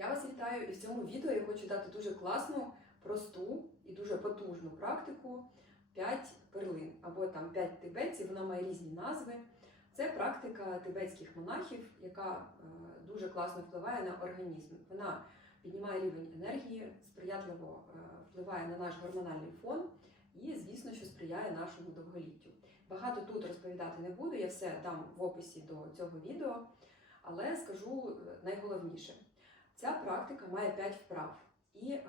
Я вас вітаю і в цьому відео я хочу дати дуже класну, просту і дуже потужну практику 5 перлин або там 5 тибетців, вона має різні назви. Це практика тибетських монахів, яка е, дуже класно впливає на організм. Вона піднімає рівень енергії, сприятливо е, впливає на наш гормональний фон і, звісно, що сприяє нашому довголіттю. Багато тут розповідати не буду, я все дам в описі до цього відео, але скажу е, найголовніше. Ця практика має 5 вправ. І е,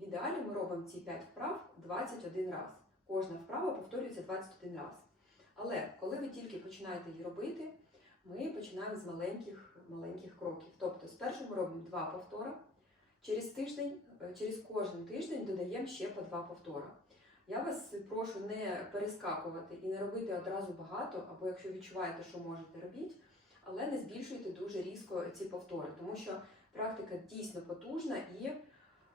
в ідеалі ми робимо ці 5 вправ 21 раз. Кожна вправа повторюється 21 раз. Але коли ви тільки починаєте її робити, ми починаємо з маленьких, маленьких кроків. Тобто спершу ми робимо 2 повтора, через тиждень, е, через кожен тиждень додаємо ще по 2 повтора. Я вас прошу не перескакувати і не робити одразу багато, або якщо відчуваєте, що можете робіть, але не збільшуйте дуже різко ці повтори, тому що практика дійсно потужна і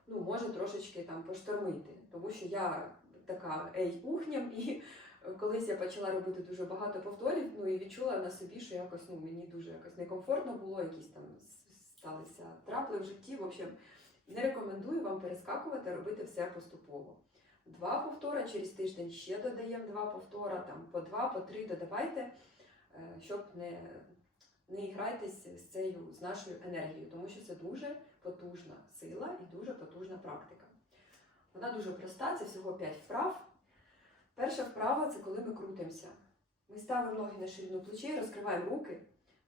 ну, може трошечки там поштормити. Тому що я така ей ухням, і колись я почала робити дуже багато повторів, ну і відчула на собі, що якось ну, мені дуже якось некомфортно було, якісь там сталися трапли в житті. В общем, не рекомендую вам перескакувати, робити все поступово. Два повтора через тиждень ще додаємо два повтора, там по два, по три додавайте, е, щоб не, не грайтесь з цією з нашою енергією, тому що це дуже потужна сила і дуже потужна практика. Вона дуже проста, це всього 5 вправ. Перша вправа це коли ми крутимося. Ми ставимо ноги на ширину плечей, розкриваємо руки,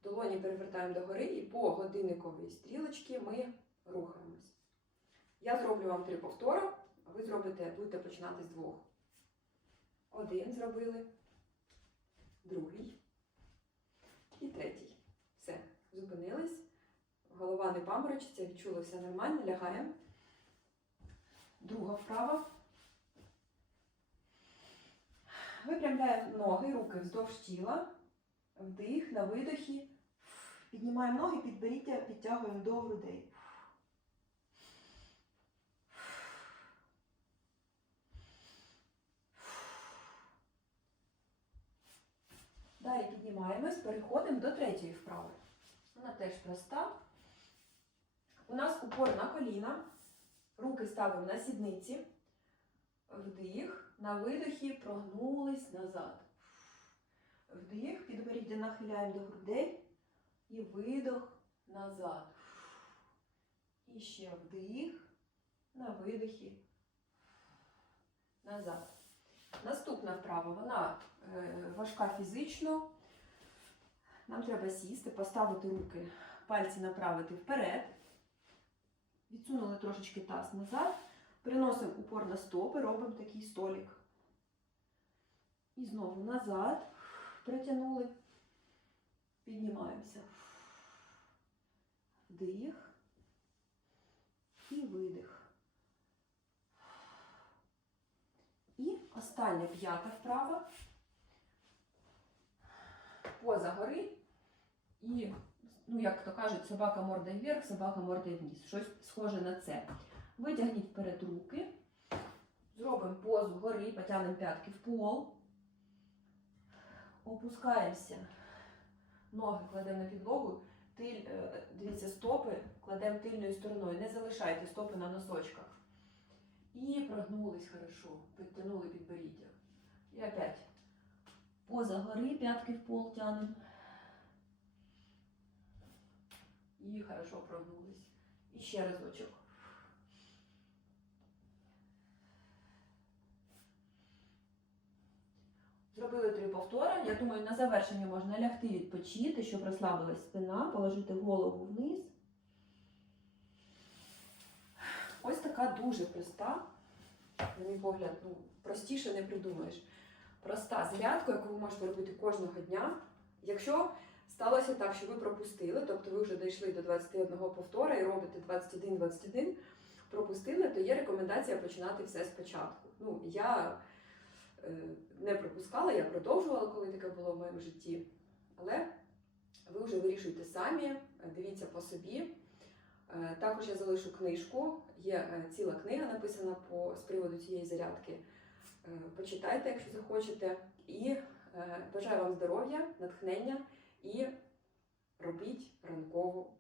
долоні перевертаємо догори і по годинниковій стрілочці ми рухаємось. Я зроблю вам три повтора, а ви зробите, будете починати з двох. Один зробили, другий і третій. Зупинились. Голова не паморочиться, відчули все нормально, лягаємо. Друга вправа. Випрямляємо ноги, руки вздовж тіла. Вдих, на видохі. Піднімаємо ноги, підберіття, підтягуємо до грудей. Далі піднімаємось, переходимо до третьої вправи. Вона теж проста. У нас упор на коліна. Руки ставимо на сідниці. Вдих. На видохі прогнулись назад. Вдих, підборіддя нахиляємо до грудей. І видох назад. І ще вдих. На видохі. Назад. Наступна вправа, вона е, важка фізично. Нам треба сісти, поставити руки, пальці направити вперед. Відсунули трошечки таз назад. Переносимо упор на стопи, робимо такий столик. І знову назад. Притягнули. Піднімаємося. Вдих. І видих. І остання п'ята вправа. Поза гори. І, ну, як то кажуть, собака мордою вверх, собака мордою вниз. Щось схоже на це. Витягніть вперед руки. Зробимо позу гори, потягнемо п'ятки в пол. Опускаємося. Ноги кладемо на підлогу. Тиль, е, дивіться, стопи кладемо тильною стороною. Не залишайте стопи на носочках. І прогнулись хорошо. Підтягнули підборіддя. І опять. Поза гори, п'ятки в пол тянемо. І хорошо прогнулись. І ще разочок. Зробили три повтори. Я думаю, на завершення можна лягти відпочити, щоб розслабилась спина, положити голову вниз. Ось така дуже проста, на мій погляд, ну, простіше не придумаєш. Проста зарядка, яку ви можете робити кожного дня. Якщо сталося так, що ви пропустили, тобто ви вже дійшли до 21 повтора і робите 21-21, пропустили, то є рекомендація починати все спочатку. Ну, я е, не пропускала, я продовжувала, коли таке було в моєму житті. Але ви вже вирішуєте самі, дивіться по собі. Е, Також я залишу книжку, є е, ціла книга написана по, з приводу цієї зарядки. Е, Почитайте, якщо захочете. І е, бажаю вам здоров'я, натхнення і робіть ранкову